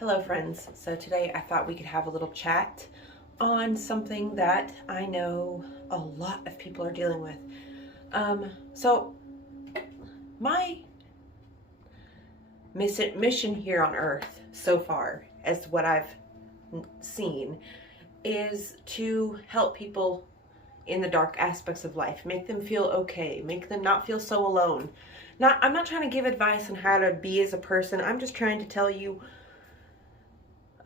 Hello friends. So today I thought we could have a little chat on something that I know a lot of people are dealing with. So my mission here on earth so far, as what I've seen, is to help people in the dark aspects of life, make them feel okay, make them not feel so alone. I'm not trying to give advice on how to be as a person. I'm just trying to tell you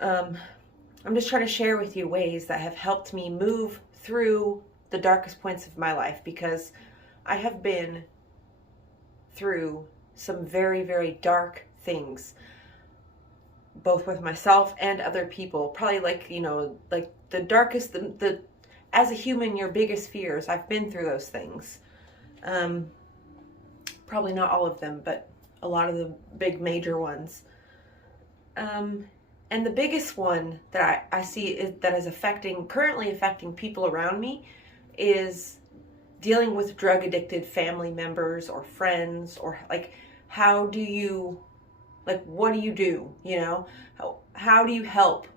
I'm just trying to share with you ways that have helped me move through the darkest points of my life, because I have been through some very, very dark things, both with myself and other people. Probably like the darkest, the as a human, your biggest fears. I've been through those things. Probably not all of them, but a lot of the big major ones. And the biggest one that I see that is currently affecting people around me is dealing with drug addicted family members or friends, or what do you do? How do you help?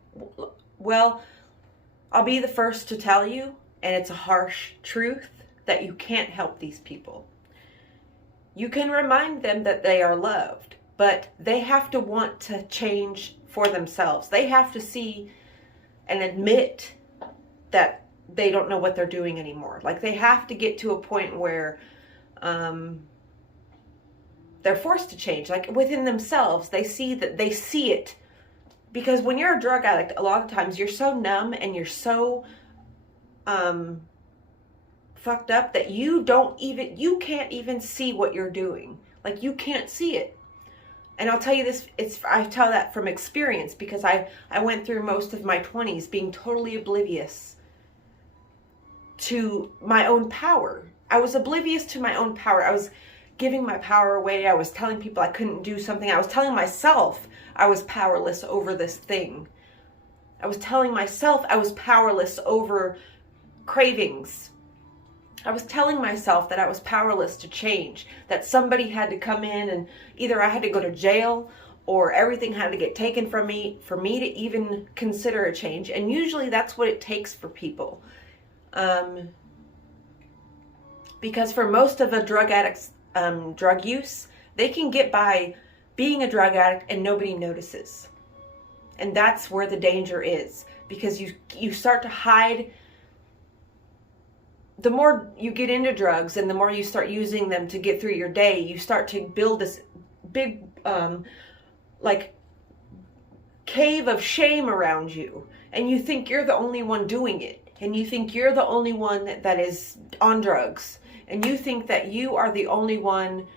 Well, I'll be the first to tell you, and it's a harsh truth, that you can't help these people. You can remind them that they are loved, but they have to want to change for themselves. They have to see and admit that they don't know what they're doing anymore. They have to get to a point where they're forced to change. Within themselves, they see it. Because when you're a drug addict, a lot of times you're so numb and you're so fucked up that you can't even see what you're doing. You can't see it. And I'll tell you this, I tell that from experience, because I went through most of my 20s being totally oblivious to my own power. I was oblivious to my own power. I was giving my power away. I was telling people I couldn't do something. I was telling myself I was powerless over this thing. I was telling myself I was powerless over cravings. I was telling myself that I was powerless to change, that somebody had to come in and either I had to go to jail or everything had to get taken from me for me to even consider a change. And usually that's what it takes for people. Because for most of a drug addict's drug use, they can get by being a drug addict and nobody notices. And that's where the danger is, because you start to hide. The more you get into drugs and the more you start using them to get through your day, you start to build this big, cave of shame around you. And you think you're the only one doing it. And you think you're the only one that is on drugs. And you think that you are the only one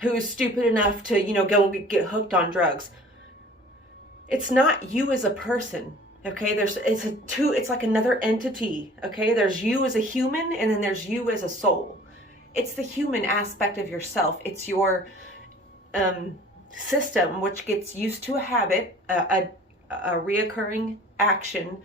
who is stupid enough to, go get hooked on drugs. It's not you as a person. Okay, it's like another entity. Okay, there's you as a human, and then there's you as a soul. It's the human aspect of yourself. It's your system, which gets used to a habit, a reoccurring action,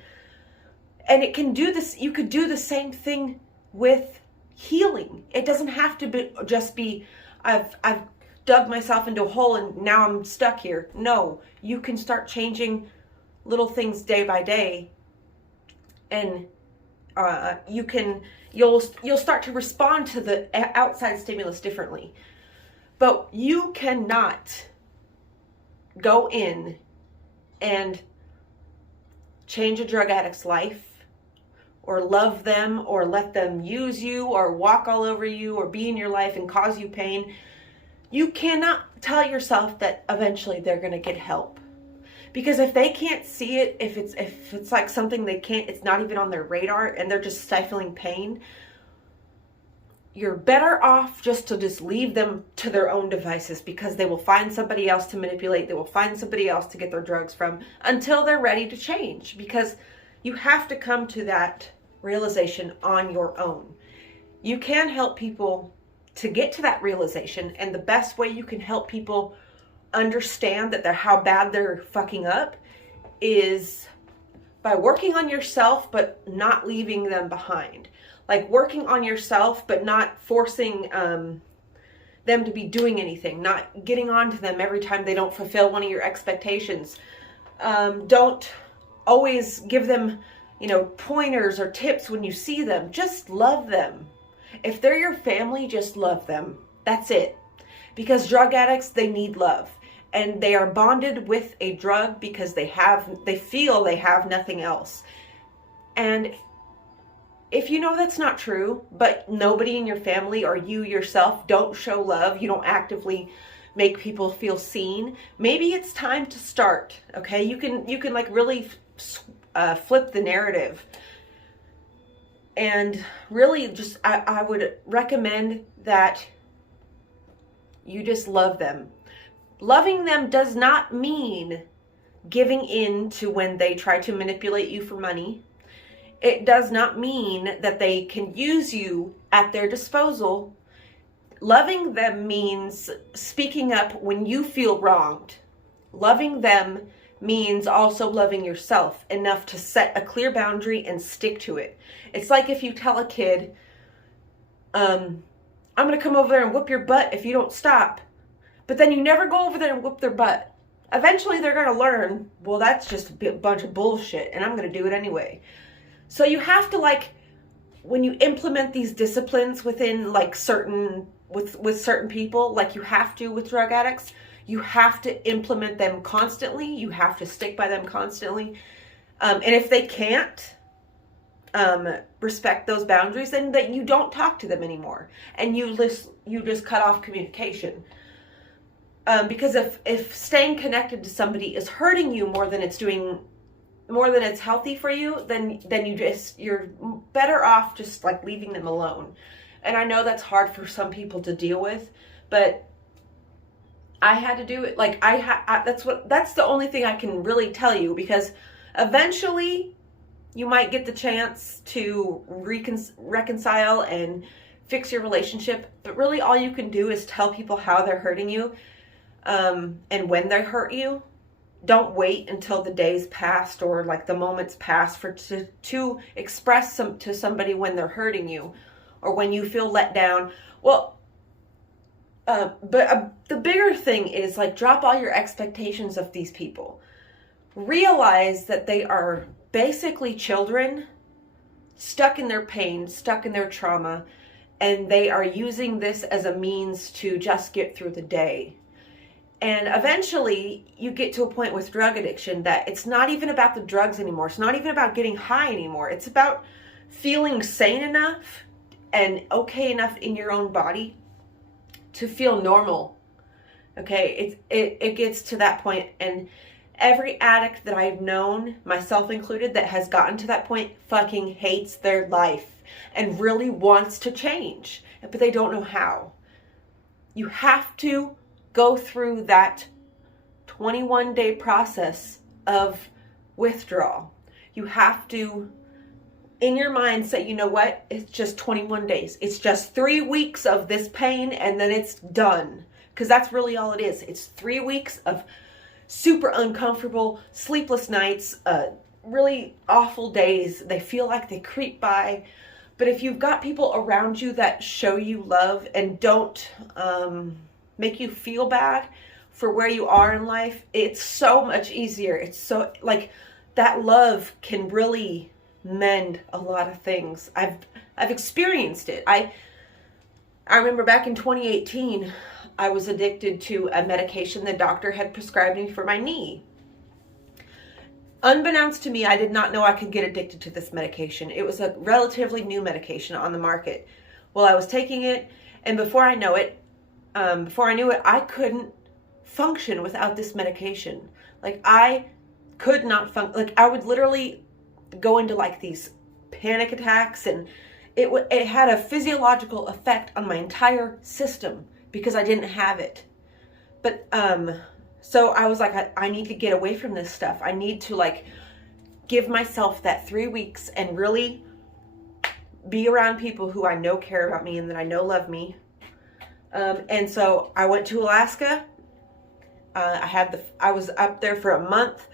and it can do this. You could do the same thing with healing. It doesn't have to just be I've dug myself into a hole and now I'm stuck here. No, you can start changing little things day by day, and you'll start to respond to the outside stimulus differently. But you cannot go in and change a drug addict's life, or love them, or let them use you, or walk all over you, or be in your life and cause you pain. You cannot tell yourself that eventually they're going to get help. Because if they can't see it, if it's like something it's not even on their radar, and they're just stifling pain, you're better off just to leave them to their own devices, because they will find somebody else to manipulate. They will find somebody else to get their drugs from until they're ready to change, because you have to come to that realization on your own. You can help people to get to that realization, and the best way you can help people understand that how bad they're fucking up is by working on yourself, but not leaving them behind. Working on yourself, but not forcing them to be doing anything, not getting on to them every time they don't fulfill one of your expectations. Don't always give them, pointers or tips when you see them. Just love them. If they're your family, just love them. That's it. Because drug addicts, they need love. And they are bonded with a drug because they feel they have nothing else. And if you know that's not true, but nobody in your family or you yourself don't show love, you don't actively make people feel seen, maybe it's time to start. Okay, you can like really flip the narrative. And really just, I would recommend that you just love them. Loving them does not mean giving in to when they try to manipulate you for money. It does not mean that they can use you at their disposal. Loving them means speaking up when you feel wronged. Loving them means also loving yourself enough to set a clear boundary and stick to it. It's like if you tell a kid, I'm going to come over there and whip your butt if you don't stop. But then you never go over there and whip their butt. Eventually they're going to learn, well, that's just a bunch of bullshit and I'm going to do it anyway. So you have to, when you implement these disciplines within with certain people, like you have to with drug addicts, you have to implement them constantly. You have to stick by them constantly. And if they can't respect those boundaries, then that you don't talk to them anymore. And you just cut off communication. Because if staying connected to somebody is hurting you more than it's healthy for you, then you're better off just leaving them alone. And I know that's hard for some people to deal with, but I had to do it. That's the only thing I can really tell you, because eventually you might get the chance to reconcile and fix your relationship. But really all you can do is tell people how they're hurting you. And when they hurt you, don't wait until the days passed or the moments pass to express to somebody when they're hurting you or when you feel let down. Well, but the bigger thing is drop all your expectations of these people. Realize that they are basically children stuck in their pain, stuck in their trauma, and they are using this as a means to just get through the day. And eventually you get to a point with drug addiction that it's not even about the drugs anymore. It's not even about getting high anymore. It's about feeling sane enough and okay enough in your own body to feel normal. Okay, it gets to that point. And every addict that I've known, myself included, that has gotten to that point fucking hates their life and really wants to change, but they don't know how. You have to go through that 21-day process of withdrawal. You have to, in your mind, say, you know what? It's just 21 days. It's just 3 weeks of this pain and then it's done. Because that's really all it is. It's 3 weeks of super uncomfortable, sleepless nights, really awful days. They feel like they creep by. But if you've got people around you that show you love and don't make you feel bad for where you are in life, it's so much easier. It's so that love can really mend a lot of things. I've experienced it. I remember back in 2018, I was addicted to a medication the doctor had prescribed me for my knee. Unbeknownst to me, I did not know I could get addicted to this medication. It was a relatively new medication on the market. Well, I was taking it, and before I knew it, I couldn't function without this medication. I could not function. I would literally go into these panic attacks, and it had a physiological effect on my entire system because I didn't have it. But so I was I need to get away from this stuff. I need to give myself that 3 weeks and really be around people who I know care about me and that I know love me. And so I went to Alaska. I was up there for a month.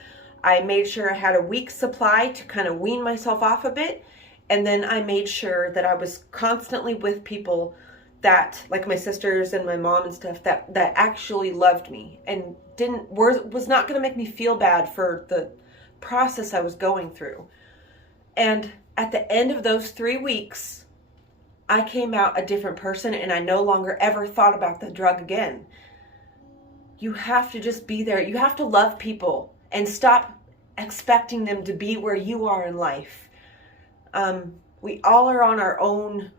I made sure I had a week's supply to kind of wean myself off a bit. And then I made sure that I was constantly with people that, like my sisters and my mom and stuff, that actually loved me and was not going to make me feel bad for the process I was going through. And at the end of those 3 weeks, I came out a different person, and I no longer ever thought about the drug again. You have to just be there. You have to love people and stop expecting them to be where you are in life. We all are on our own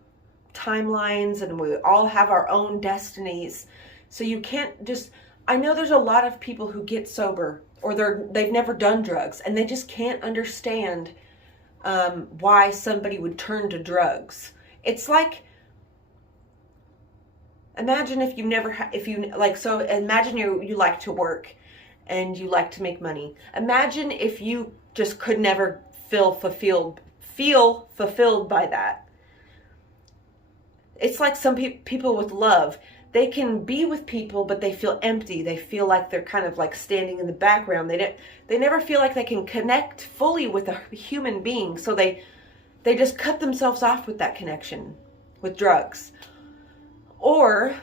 timelines, and we all have our own destinies. So you can't just, I know there's a lot of people who get sober, or they've never done drugs, and they just can't understand why somebody would turn to drugs. It's like, imagine if you never, imagine you like to work and you like to make money. Imagine if you just could never feel fulfilled by that. It's like some people with love. They can be with people, but they feel empty. They feel like they're kind of like standing in the background. They never feel like they can connect fully with a human being. So they just cut themselves off with that connection with drugs. Or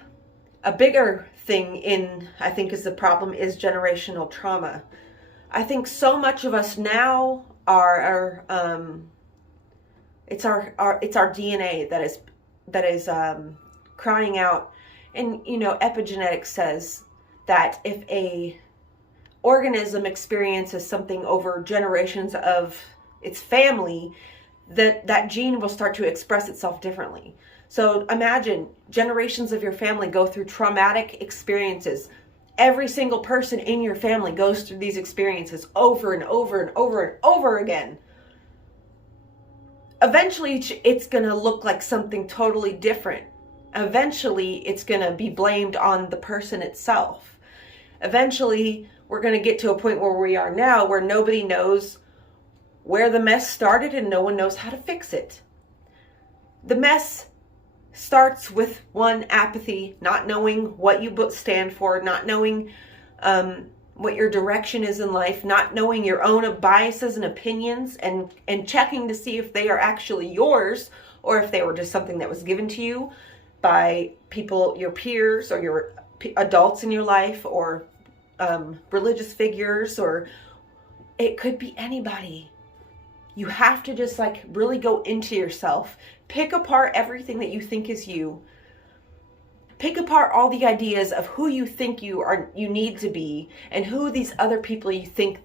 a bigger thing I think is the problem is generational trauma. I think so much of us now it's our DNA that is crying out. And, epigenetics says that if a organism experiences something over generations of its family, that gene will start to express itself differently. So imagine generations of your family go through traumatic experiences. Every single person in your family goes through these experiences over and over and over and over again. Eventually, it's going to look like something totally different. Eventually, it's going to be blamed on the person itself. Eventually, we're going to get to a point where we are now, where nobody knows where the mess started and no one knows how to fix it. The mess starts with one, apathy, not knowing what you stand for, not knowing what your direction is in life, not knowing your own biases and opinions, and checking to see if they are actually yours or if they were just something that was given to you by people, your peers, or your adults in your life, or religious figures, or it could be anybody. You have to just really go into yourself. Pick apart everything that you think is you. Pick apart all the ideas of who you think you need to be, and who these other people you think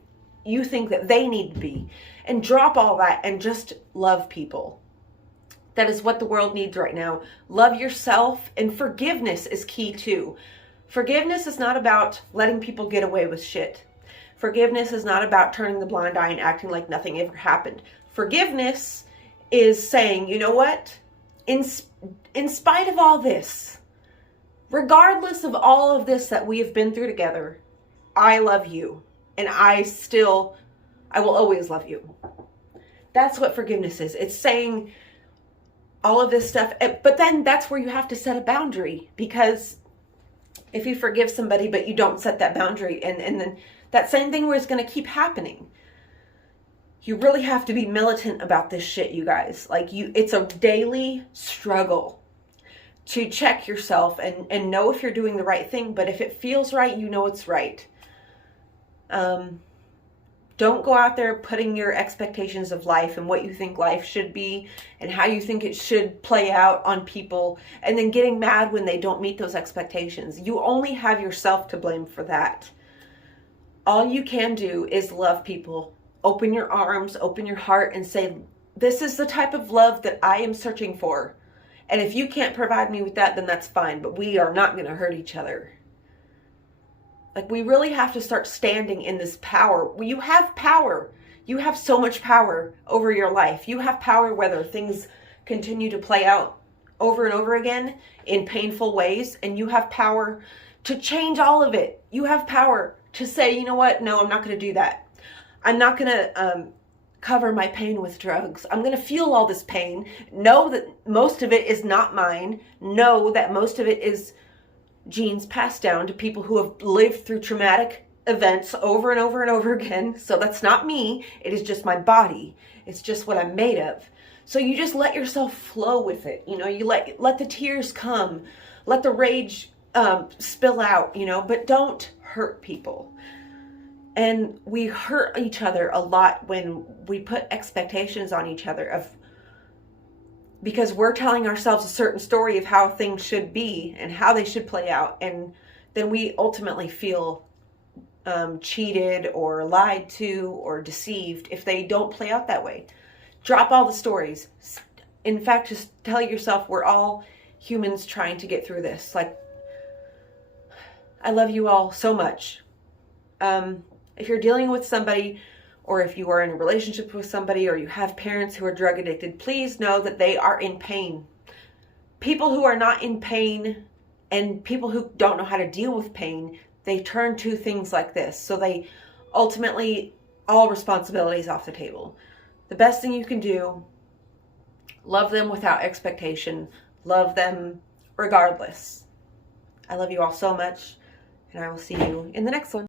that they need to be, and drop all that and just love people. That is what the world needs right now. Love yourself, and forgiveness is key too. Forgiveness is not about letting people get away with shit. Forgiveness is not about turning the blind eye and acting like nothing ever happened. Forgiveness is saying, you know what? In spite of all this, regardless of all of this that we have been through together, I love you. And I will always love you. That's what forgiveness is. It's saying all of this stuff. But then that's where you have to set a boundary. Because if you forgive somebody, but you don't set that boundary, and then that same thing where it's going to keep happening. You really have to be militant about this shit, you guys. It's a daily struggle to check yourself and know if you're doing the right thing. But if it feels right, you know it's right. Don't go out there putting your expectations of life and what you think life should be and how you think it should play out on people, and then getting mad when they don't meet those expectations. You only have yourself to blame for that. All you can do is love people. Open your arms, open your heart, and say, this is the type of love that I am searching for. And if you can't provide me with that, then that's fine. But we are not going to hurt each other. We really have to start standing in this power. You have power. You have so much power over your life. You have power whether things continue to play out over and over again in painful ways. And you have power to change all of it. You have power to say, you know what? No, I'm not going to do that. I'm not going to cover my pain with drugs. I'm going to feel all this pain. Know that most of it is not mine. Know that most of it is genes passed down to people who have lived through traumatic events over and over and over again. So that's not me. It is just my body. It's just what I'm made of. So you just let yourself flow with it. You know, you let the tears come, let the rage spill out, you know, but don't hurt people. And we hurt each other a lot when we put expectations on each other because we're telling ourselves a certain story of how things should be and how they should play out. And then we ultimately feel cheated or lied to or deceived if they don't play out that way. Drop all the stories. In fact, just tell yourself we're all humans trying to get through this. Like, I love you all so much. If you're dealing with somebody, or if you are in a relationship with somebody, or you have parents who are drug addicted, please know that they are in pain. People who are not in pain and people who don't know how to deal with pain, they turn to things like this. So they ultimately, all responsibilities off the table. The best thing you can do, love them without expectation. Love them regardless. I love you all so much, and I will see you in the next one.